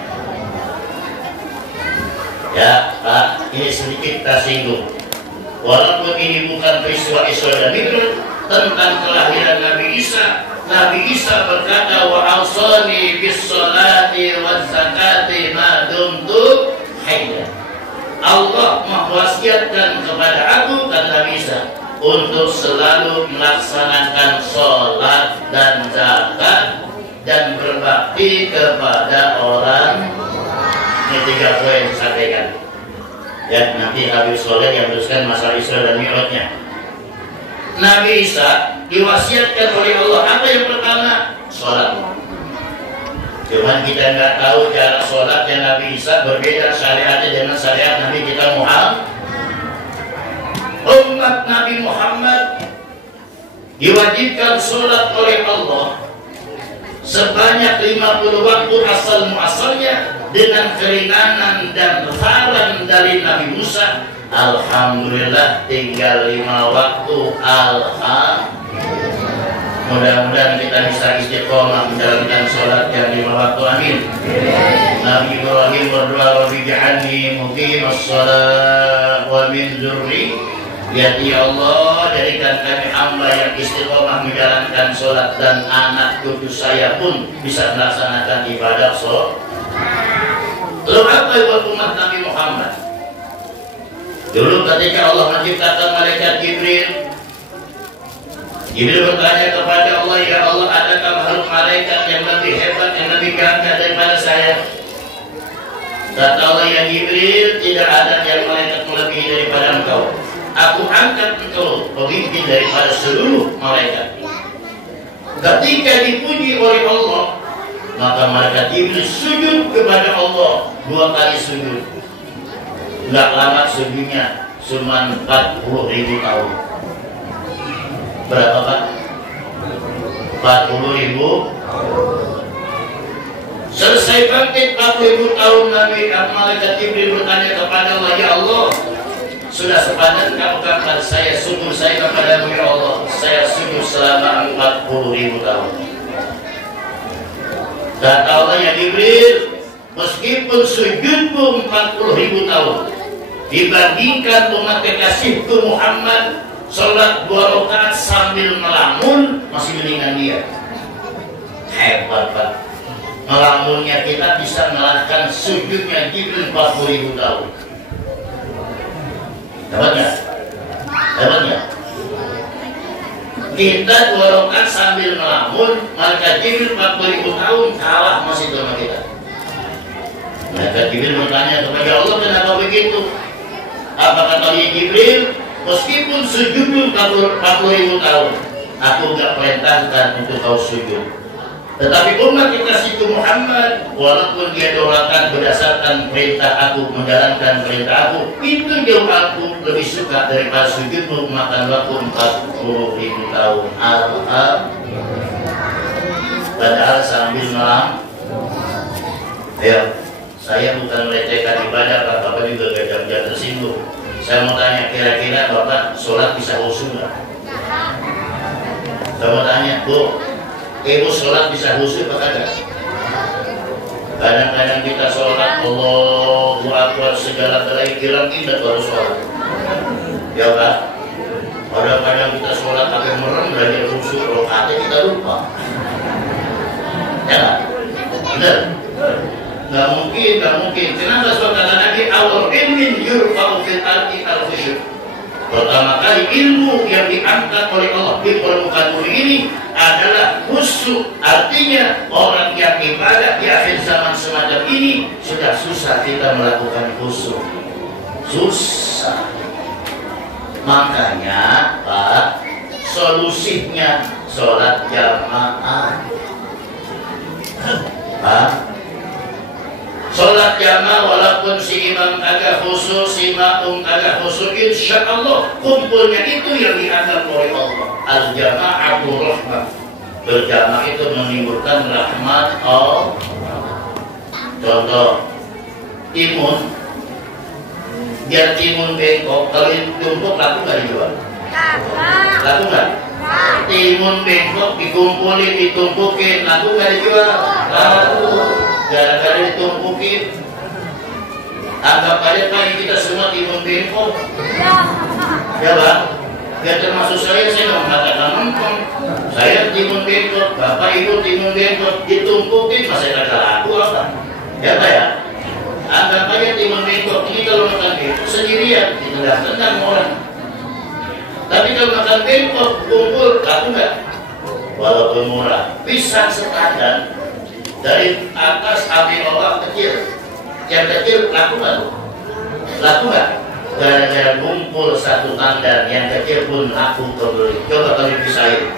Ya Pak, ini sedikit kita singgung. Walaupun ini bukan peristiwa Isra dan Mi'raj tentang kelahiran Nabi Isa, Nabi Isa berkata, wa awsani bis salati waz zakati ma dumtu hayya. Allah mewasiatkan kepada aku, kata Nabi Isa, untuk selalu melaksanakan sholat dan zakat dan berbakti kepada orang. Ini 3 poin disampaikan. Ya, nanti Habib Soleh yang teruskan masalah Isra dan Mi'rajnya. Nabi Isa diwasiatkan oleh Allah apa yang pertama? Sholat. Cuman kita nggak tahu cara sholatnya Nabi Isa, berbeda syariatnya dengan syariat Nabi kita Muhammad. Umat Nabi Muhammad diwajibkan sholat oleh Allah sebanyak 50 waktu asal muasalnya dengan keringanan dan saran dari Nabi Musa. Alhamdulillah tinggal 5 waktu. Mudah-mudahan kita bisa istiqomah menjalankan sholat yang 5 waktu. Amin. Nabi Ibrahim berdoa, Rabbi ja'alni muqimas shalah wa min dzurriyyati. Ya Allah, jadikan kami hamba yang istiqomah menjalankan sholat dan anak cucu saya pun bisa melaksanakan ibadah sholat. Lalu apa buat umat Nabi Muhammad? Dulu ketika Allah menciptakan malaikat Jibril, Jibril bertanya kepada Allah, ya Allah, adakah makhluk malaikat yang lebih hebat, yang lebih gagah daripada saya? Kata Allah, ya Jibril, tidak ada yang malaikat melebihi daripada engkau. Aku angkat engkau pemimpin daripada seluruh malaikat. Ketika dipuji oleh Allah, maka malaikat Jibril sujud kepada Allah 2 kali sujud. Enggak lama sujudnya, cuma 40.000 tahun. Berapa Pak? 40.000. Selesai bangkit 40.000 tahun, Nabi malaikat Jibril bertanya kepada Allah, ya Allah, sudah sepadan kapan saya sujud saya kepada ya Allah? Saya sujud selama 40.000 tahun. Kata Allah, ya Jibril, meskipun sujudmu 40.000 tahun dibandingkan umat kekasihku Muhammad sholat 2 rakaat sambil melamun, masih mendingan dia. Hebat Pak. Melamunnya kita bisa mengalahkan sujudnya Jibril 40.000 tahun. Hebatnya? Hebatnya? Kita 2 rakaat sambil melamun, maka Jibril 40.000 tahun kalah masih sama kita. Maka Jibril bertanya kepada Allah, kenapa begitu? Apa kata Jibril? Meskipun sujudmu 40.000 tahun, aku gak perintahkan untuk kau sujud. Tetapi umat kekasihku Muhammad, walaupun dia doakan berdasarkan perintah aku, menjalankan perintah aku, itu jauh aku lebih suka daripada sujudmu makan waktu 40.000 tahun. Padahal sambil malam, ya, saya bukan melecehkan ibadah, Bapak juga gajah-gajah tersinggung. Saya mau tanya, kira-kira Bapak sholat bisa khusyuk nggak? Saya mau tanya, Bu, Ibu sholat bisa khusyuk apa kagak? Kadang-kadang kita sholat Allahu Akbar segala galanya hilang indah baru sholat. Ya Pak? Kadang-kadang kita sholat pakai merem belajar khusyuk, rokaatnya kita lupa. Ya nggak? Benar? Nggak mungkin. Kenapa kata Nabi, awal ilmin yurfa'u fil ardi al-khusyuk. Pertama kali ilmu yang diangkat oleh Allah di permukaan bumi ini adalah khusyuk. Artinya orang yang ibadah di akhir zaman semacam ini sudah susah kita melakukan khusyuk. Susah. Makanya Pak, solusinya sholat jamaah. Pak, sholat jamaah walaupun si imam agak khusyuk, si makmum agak khusyuk, insya Allah kumpulnya itu yang dianggap oleh Allah. Al-jama'atu rahmah. Berjamaah itu menimbulkan rahmat Allah. Contoh, timun. Biar timun bengkok, kalau ditumpuk laku nggak dijual? Laku nggak? Timun bengkok dikumpulin, ditumpukin, laku nggak dijual? Laku. Gara-gara ditumpukin. Anggap aja Pak, kita semua timun bengkok. Ya Pak? Ya termasuk saya nggak mengatakan nempel. Saya timun bengkok, Bapak Ibu timun bengkok, ditumpukin, masa kata laku apa? Ya Pak ya? Anggap aja timun bengkok, ini kalau makan bengkok sendirian, ditendang-tendang orang. Tapi kalau makan bengkok, kumpul, laku nggak? Walaupun murah, pisang sepadan dari atas ambil orang kecil, yang kecil laku nggak? Laku nggak? Gara-gara kumpul satu tandan, yang kecil pun laku kebeli. Coba kalian pisahin.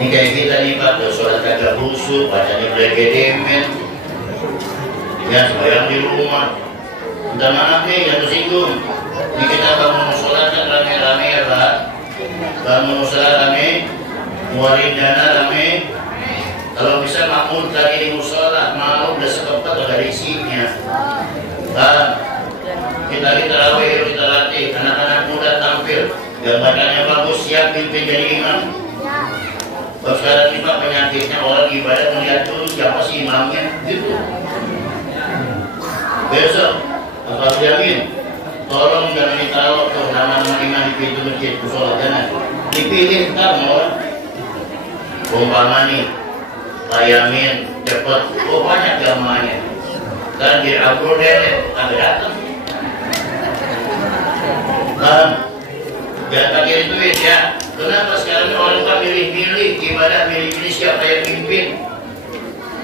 Ini kayak kita nih Pak, sholat kagak khusyuk, bacanya blegedemen. Ya, sembahyang di rumah. Minta maaf nih yang tersinggung. Ini kita bangun sholat kan rame-rame ya Pak. Bangun sholat rame, ngeluarin dana rame. Kalau bisa makmur tadi di musola, mau udah sekepat udah isinya. Pak, kita tarawih, kita latih, anak-anak muda tampil, gambarannya bagus, siap pimpin jadi imam. Kalau sekarang ini Pak, penyakitnya orang ibadah melihat dulu siapa sih imamnya, gitu. Besok, Bapak jamin, tolong jangan ditaruh tuh nama-nama imam di pintu masjid, musola, jangan. Dipilih ntar mau. Umpama nih, Pak Yamin, cepet, banyak jamaahnya. Dan di Abdul Dede, agak datang. Jangan pakai duit ya. Kenapa sekarang orang kan milih-milih ibadah, milih-milih siapa yang pimpin?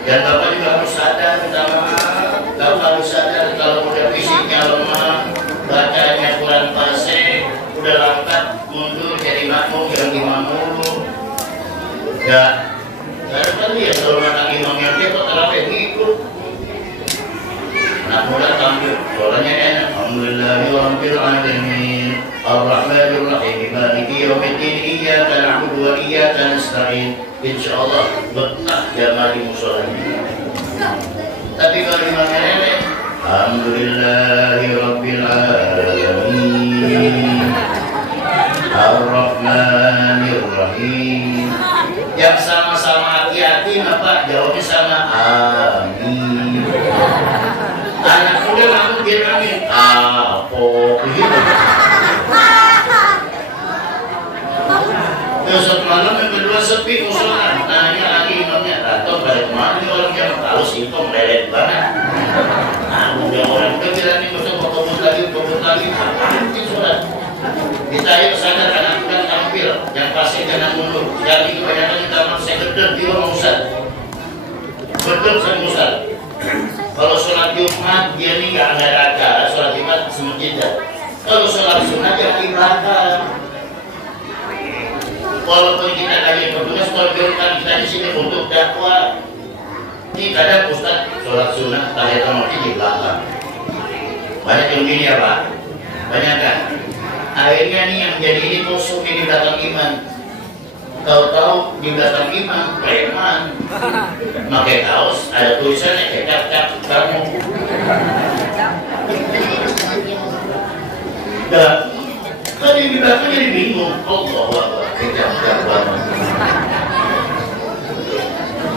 Dan Bapak juga harus sadar, Bapak harus sadar kalau udah fisiknya lemah, bacanya kurang fase, udah langkat mundur jadi makmum yang imammu. Ya, karena kan dia kalau anak imamnya dia kok terapet ngikut. Anak muda tampil, suaranya enak. Alhamdulillahirabbil alamin, Ar-Rahmanir Rahim, Maliki Yaumiddin, Iyyaka na'budu wa iyyaka nasta'in. Insyaallah betah jamaah di musholanya. Tapi kalau imamnya nenek, Alhamdulillahirabbil alamin, Ar-Rahmanir Rahim. Yang sama-sama hati-hati apa? Jawabnya sama, amin. Anak muda langsung dia amin. Apa? Besok malam yang kedua sepi musola. Nanya lagi imamnya, atau pada kemana nih orang yang tahu singkong lelet banget. Nah, udah orang kecil ini besok kebut lagi, nanti sholat. Ditanya sadar anak muda tampil, yang pasti jangan mundur. Jadi kebanyakan kita saya gedeg di rumah Ustaz. Gedeg sama Ustaz. Kalau sholat Jumat dia nih nggak ada rakaat, sholat Jumat semestinya. Kalau sholat sunat yang di belakang. Walaupun kita kaji bertugas, kalau kita di sini untuk dakwah. Ini kadang Ustaz sholat sunat tahiyatul masjid di belakang. Banyak yang gini ya Pak, banyak kan. Akhirnya nih yang jadi ini kosong di belakang iman. Tahu-tahu di belakang imam preman pakai kaos ada tulisannya kecap-cap kamu. Dan tadi di belakang jadi bingung. Allah kecap-cap banget.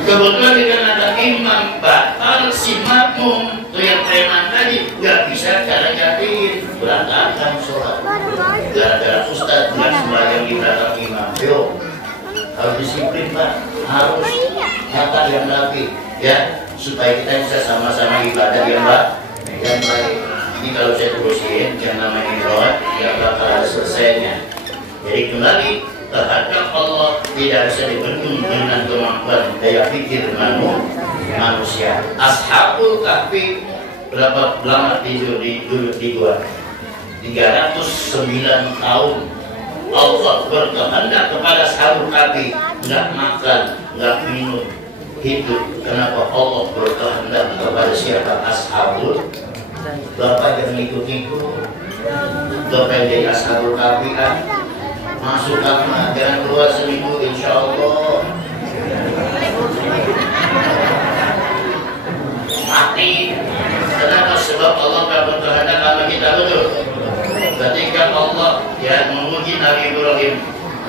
Kebetulan dengan ada imam batal si makmum tuh yang preman tadi nggak bisa cara jadiin berantakan sholat. Gara-gara Ustaz nggak sembahyang di belakang imam. Yo. Harus disiplin Pak, harus nyata yang rapi ya, supaya kita bisa sama-sama ibadah yang baik. Ini kalau saya terusin yang namanya ibadah yang bakal ada selesainya. Jadi kembali terhadap Allah tidak bisa dibendung dengan kemampuan daya pikir manusia. Ashabul Kahfi berapa lama tidur di gua? 309 tahun. Allah berkehendak kepada Ashabul Kahfi nggak makan, nggak minum, hidup. Kenapa Allah berkehendak kepada siapa? Ashabul. Bapak jangan ikut-ikut. Bapak jadi Ashabul Kahfi kan? Masuk kamar, jangan keluar seminggu, insya Allah mati. Kenapa? Sebab Allah nggak berkehendak sama kita, betul. Ketika Allah ya menguji Nabi Ibrahim,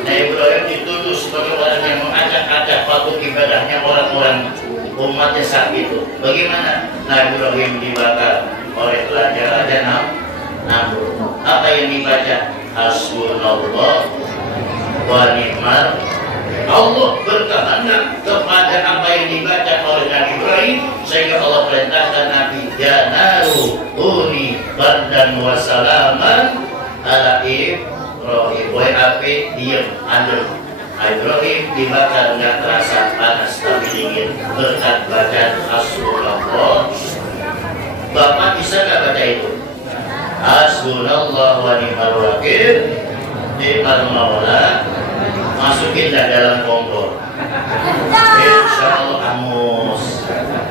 Nabi Ibrahim dituduh sebagai orang yang mengajak-ajak waktu ibadahnya orang-orang umatnya saat itu. Bagaimana Nabi Ibrahim dibakar oleh raja Namrud? Apa yang dibaca? Hasbunallah wa ni'mal. Allah berkehendak kepada apa yang dibaca oleh Nabi Ibrahim, sehingga Allah perintahkan Nabi, ya naru uni bardan wa salaman ala Ibrahim. Wahai api, diam, adem. Ibrahim dibakar nggak terasa panas tapi dingin berkat bacaan Hasbunallah. Bapak bisa nggak baca itu? Hasbunallah wa ni'mal wakil, ni'mal maula. Masukin dalam kompor. Insya Allah amus.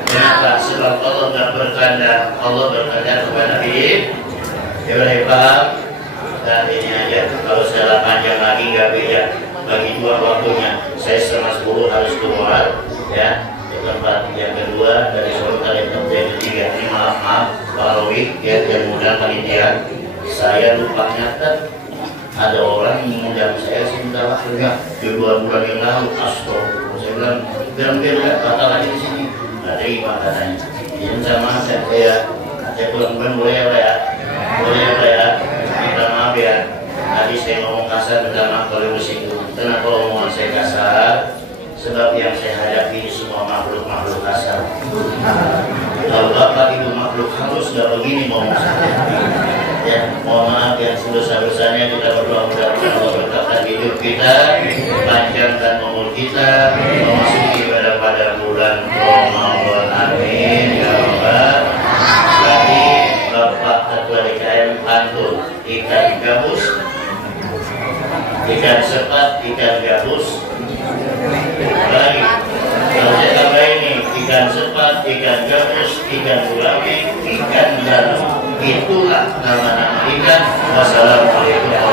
Kenapa? Sebab Allah nggak berkehendak. Allah berkehendak kepada Ibrahim. Paham? Dan ini aja. Kalau saya panjang lagi nggak beda. Bagi dua waktunya. Saya 9:30 harus keluar. Ya. Ke tempat yang kedua dari sore kali yang ketiga. Ini maaf Pak Rowi. Ya, yang mudah panitia. Saya lupa nyatet. Ada orang yang mengundang saya sih minta waktunya di 2 bulan yang lalu. Astagfirullah. Saya bilang, hampir nggak batal aja di sini. Nggak terima katanya. Jadi sama saya pulang boleh ya, boleh ya. Minta maaf ya. Tadi saya ngomong kasar, minta maaf kalau di situ. Kenapa omongan saya kasar? Sebab yang saya hadapi semua makhluk kasar. Kalau Bapak itu makhluk halus nggak begini ngomong saya. Ya, mohon maaf yang sebesar-besarnya kita berdoa mudah-mudahan Allah berkatkan hidup kita, panjangkan umur kita, memasuki pada bulan Ramadan. Amin ya Rabbal alamin. Bapak Ketua DKM pantun ikan gabus, ikan sepat, ikan gabus. Lagi kalau saya tambah ini ikan sepat, ikan gabus, ikan gurame, ikan danau. Itulah nama-nama ikan. Wassalamualaikum.